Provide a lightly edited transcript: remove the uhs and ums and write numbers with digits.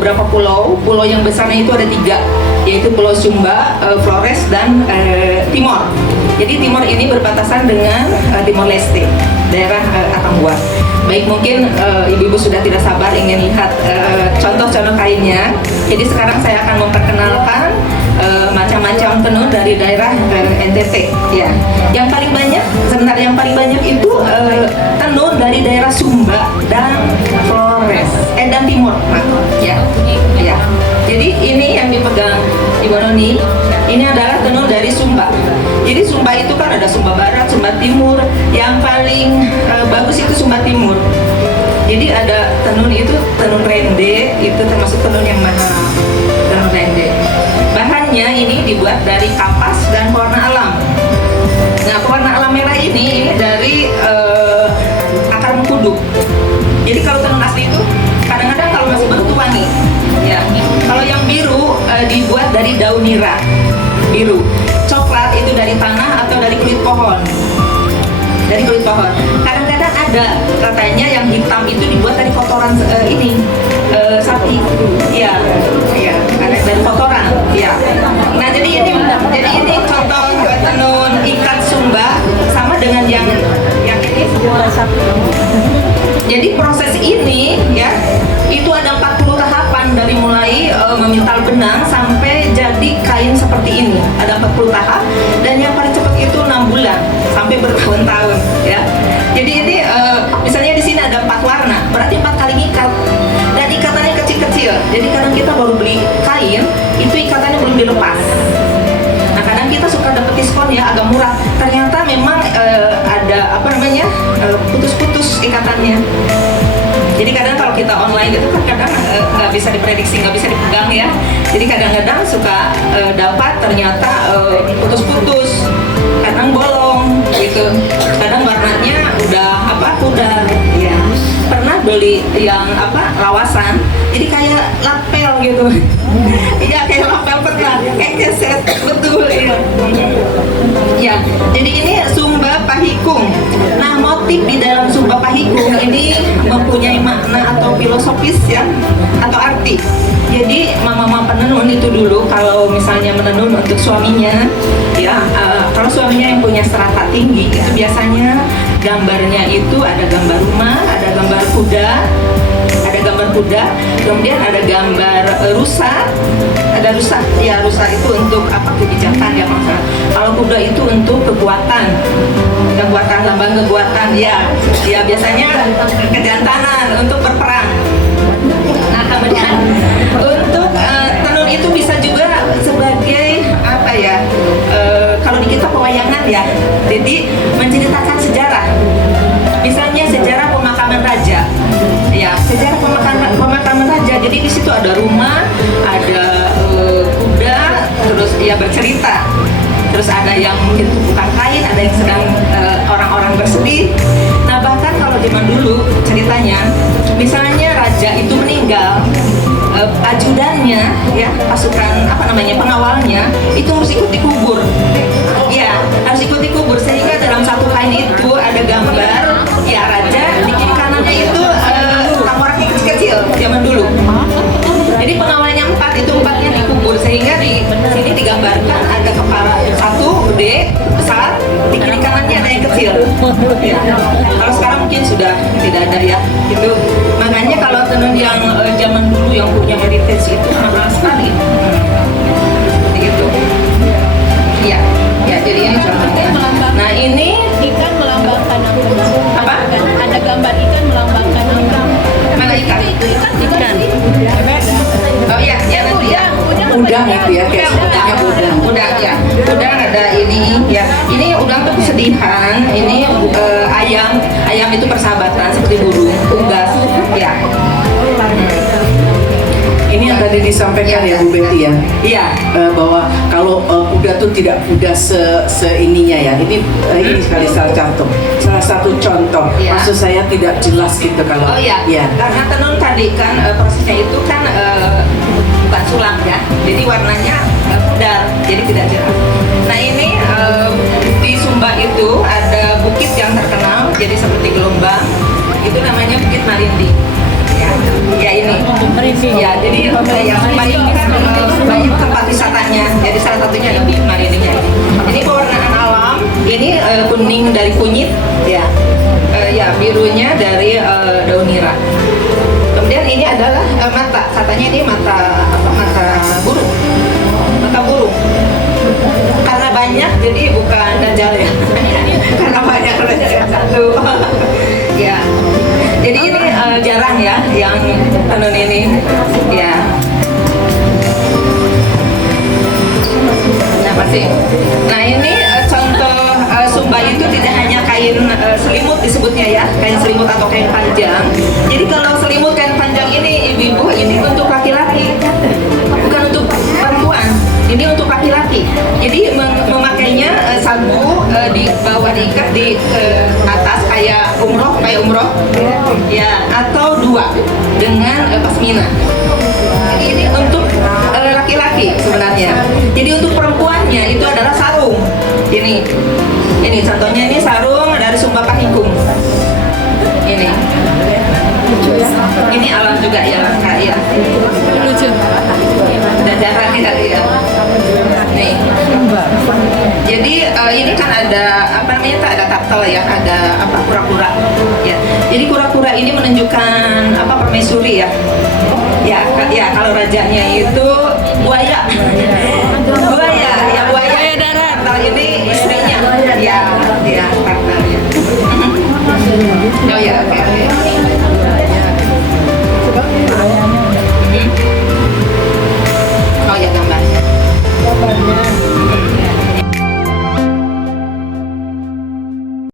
beberapa pulau. Pulau yang besarnya itu ada 3, yaitu Pulau Sumba, Flores, dan Timor. Jadi Timor ini berbatasan dengan Timor Leste, daerah Atambua. Baik, mungkin ibu-ibu sudah tidak sabar ingin lihat contoh-contoh kainnya. Jadi sekarang saya akan memperkenalkan macam-macam tenun dari daerah NTT. Ya, yang paling banyak, sebenarnya yang paling banyak itu tenun dari daerah Sumba dan Flores, dan Timor. Ya, ya. Jadi ini yang dipegang Ibu Noni, ini adalah tenun dari Sumba. Jadi Sumba itu kan ada Sumba Barat, Sumba Timur. Yang paling bagus itu Sumba Timur. Jadi ada tenun itu, tenun rende, itu termasuk tenun yang mahal, tenun rende. Bahannya ini dibuat dari kapas dan pewarna alam. Nah, pewarna alam merah ini dari akar mengkudu. Jadi kalau tenun asli itu kadang-kadang kalau masih baru wangi. Ya, kalau yang biru dibuat dari daun nira biru. Coklat itu dari tanah atau dari kulit pohon. Dari kulit pohon. Kadang-kadang ada katanya yang hitam itu dibuat dari kotoran sapi. Iya, iya, ada dari kotoran. Iya. Nah, jadi ini contoh tenun ikat Sumba sama dengan yang ini sapi. Jadi proses ini ya itu ada 40 tahapan dari mulai memintal benang sampai jadi kain seperti ini. Ada 40 tahap dan yang paling cepat itu 6 bulan sampai bertahun-tahun ya. Jadi ini misalnya di sini ada 4 warna, berarti 4 kali ngikat dan ikatannya kecil-kecil. Jadi kadang kita baru beli kain itu ikatannya belum dilepas. Nah, kadang kita suka dapat diskon ya agak murah. Ternyata memang ada putus-putus ikatannya. Jadi kadang kalau kita online itu kan kadang nggak bisa diprediksi, nggak bisa dipegang ya. Jadi kadang-kadang suka dapat ternyata putus-putus, kadang bolong gitu. Kadang warnanya udah pudar. Ya. Pernah beli yang lawasan, jadi kayak lapel gitu. Iya kayak lapel pernah, keset betul ya. Ya, jadi ini Sumba Pahikung. Nah, motif di dalam Sumba Pahikung ini mempunyai makna atau filosofis ya, atau arti. Jadi mama-mama penenun itu dulu kalau misalnya menenun untuk suaminya, ya kalau suaminya yang punya strata tinggi itu biasanya gambarnya itu ada gambar rumah, ada gambar kuda, kemudian ada gambar rusa, ada rusa. Ya rusa itu untuk kebijakan ya maksudnya. Kalau kuda itu untuk kekuatan, lambang kekuatan ya. Ya biasanya kejantanan untuk berperang. Nah kemudian untuk tenun itu bisa juga sebagai kalau di kita pewayangan ya. Jadi menceritakan sejarah. Misalnya sejarah pemakaman raja. Ya, sejarah pemakaman raja. Jadi di situ ada rumah, ada kuda, terus ya bercerita. Terus ada yang mungkin tumpukan kain, ada yang sedang orang-orang bersedih. Nah, bahkan kalau zaman dulu ceritanya, misalnya raja itu meninggal, ajudannya ya, pasukan pengawalnya itu harus ikut dikubur. Ya, harus ikut dikubur sehingga dalam satu kain itu ada gambar ya raja, di kiri kanannya itu tengkoraknya kecil-kecil zaman dulu. Jadi pengawalnya 4, itu 4-nya dikubur sehingga di sini digambarkan ada kepala satu gede besar, di kiri kanannya ada yang kecil. Ya. Kalau sekarang mungkin sudah tidak ada ya. Itu makanya kalau tenun yang zaman dulu yang punya heritage itu mahal sekali. Seperti itu. Iya. Ya, jadi ini contohnya. Nah, ini ikan melambangkan apa? Ada gambar ikan melambangkan apa? Mana ikan? Ikan. Oh iya, ya nanti ya. Udang itu ya, kayak sepertinya udang. Udang ya. Udang ada ini ya. Ini udang tuh kesedihan. Ini ayam. Ayam itu persahabatan seperti burung, unggas. Ya. Ini yang tadi disampaikan ya Bu Betty ya. Iya. Bahwa kalau kuda tuh tidak mudah seininya ya. Ini sekali salah satu contoh. Ya. Maksud saya tidak jelas gitu kalau. Oh iya. Ya. Karena tenun tadi kan prosesnya itu kan bukan sulam ya. Jadi warnanya pudar, jadi tidak jelas. Nah ini di Sumba itu ada bukit yang terkenal, jadi seperti gelombang. Itu namanya Bukit Marindi. Ya. Ya ini. Ya, jadi yang paling banyak tempat wisatanya. Jadi salah satunya adalah Marininya. Ini pewarnaan alam. Ini kuning dari kunyit, ya. Ya, birunya dari daun nira. Kemudian ini adalah mata. Katanya ini mata burung. Mata burung. Karena banyak, jadi bukan dajjal ya. Karena banyak udah jadi yang satu. Ya. Jadi ini jarang ya yang tenun ini. Ya. Nah, masih. Nah, ini contoh Sumba itu tidak hanya kain selimut disebutnya ya, kain selimut atau kain panjang. Jadi kalau selimut kain panjang ini ibu-ibu ini untuk laki-laki, bukan untuk perempuan. Ini untuk laki-laki. Jadi memakainya satu di bawah diikat di atas kayak umroh, ya, atau dua dengan pasmina. Jadi ini untuk laki-laki sebenarnya. Jadi untuk perempuannya itu adalah sarung. Ini contohnya ini sarung dari Sumba Pakingkung. Ini alam juga ya, ya. Lucu. Jajaran ya. Nih. Jadi ini kan ada apa namanya? Ada taktel ya, ada apa kura-kura. Ya. Jadi kura-kura ini menunjukkan apa permaisuri ya. Ya, kalau rajanya itu buaya.